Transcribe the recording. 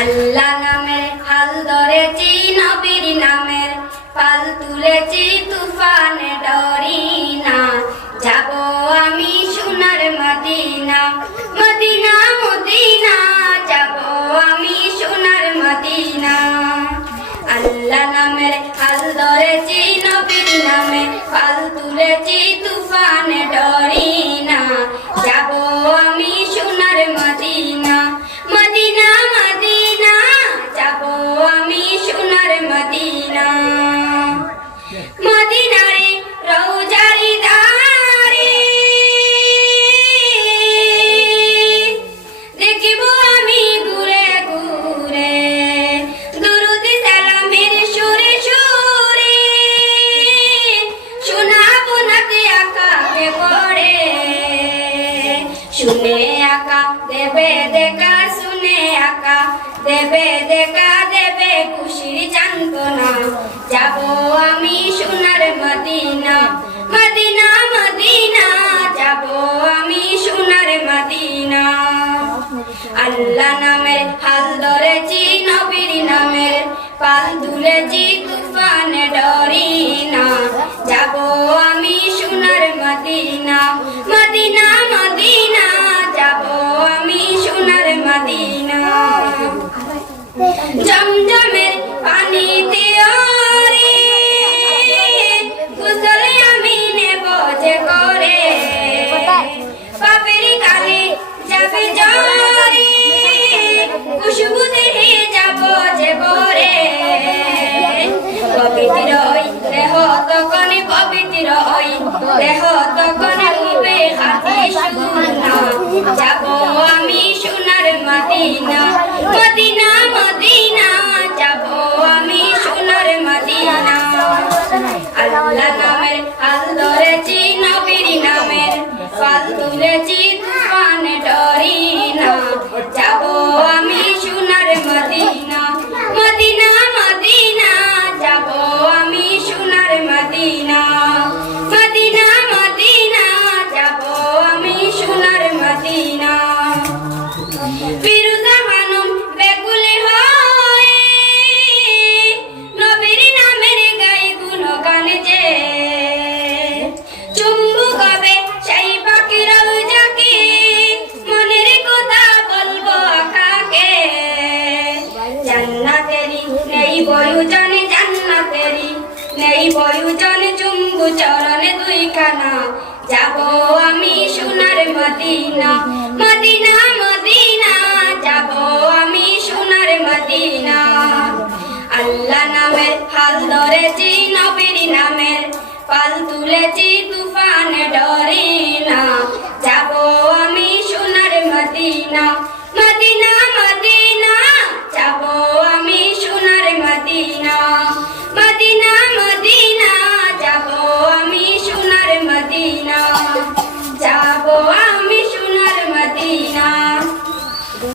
আল্লাহ নামের হাল ধরেছি, নবীর নামের পাল তুলেছি, তুফানে ডরি না যাব আমি সোনার মদিনা মদিনা মদিনা। যাব আমি সোনার মদিনা। আল্লাহ নামের হাল ধরেছি, নবীর নামে পাল তুলেছি, তুফানে ডরি সোনার মদিনা মদিনারে রৌজারি দারে দেখিব আমি ঘুরে ঘুরে দুরুদ সালামের সুরে সুরে শোনাবো নাতে আকাকে পড়ে শুনে আকা দেবে দেখা আকা দেবে, দেখা দেবে খুশির চান্তনা যাব আমি সোনার মদিনা মদিনা মদিনা। যাব আমি সোনার মদিনা। আল্লাহ নামের হাল ধরেছি, নবীর নামের পাল তুলেছি, তুফানে ডরি না যাব আমি সোনার মদিনা মদিনা জমজমের পানিতে ওরে গোসলে আমি নেব যে করে। পাপের কালে যাবে জরে। খুশবু যাব যে বরে পবিত্র হই দেহ তখন, পবিত্র হই দেহ তখন হবে হাতে সুনা। যাব মদিনা মদিনা মদিনা যাব আমি সোনার মদিনা। নামের ধরেছি নবীর নামের পাল তুলেছি। নেই বয়ুজন চুম্বু চরণে দুইখানা। যাব আমি সোনার মদিনা। মদিনা মদিনা, যাব আমি সোনার মদিনা। আল্লাহ নামের হাল ধরেছি, নবীর নামের। পাল তুলেছি, তুফান ডরি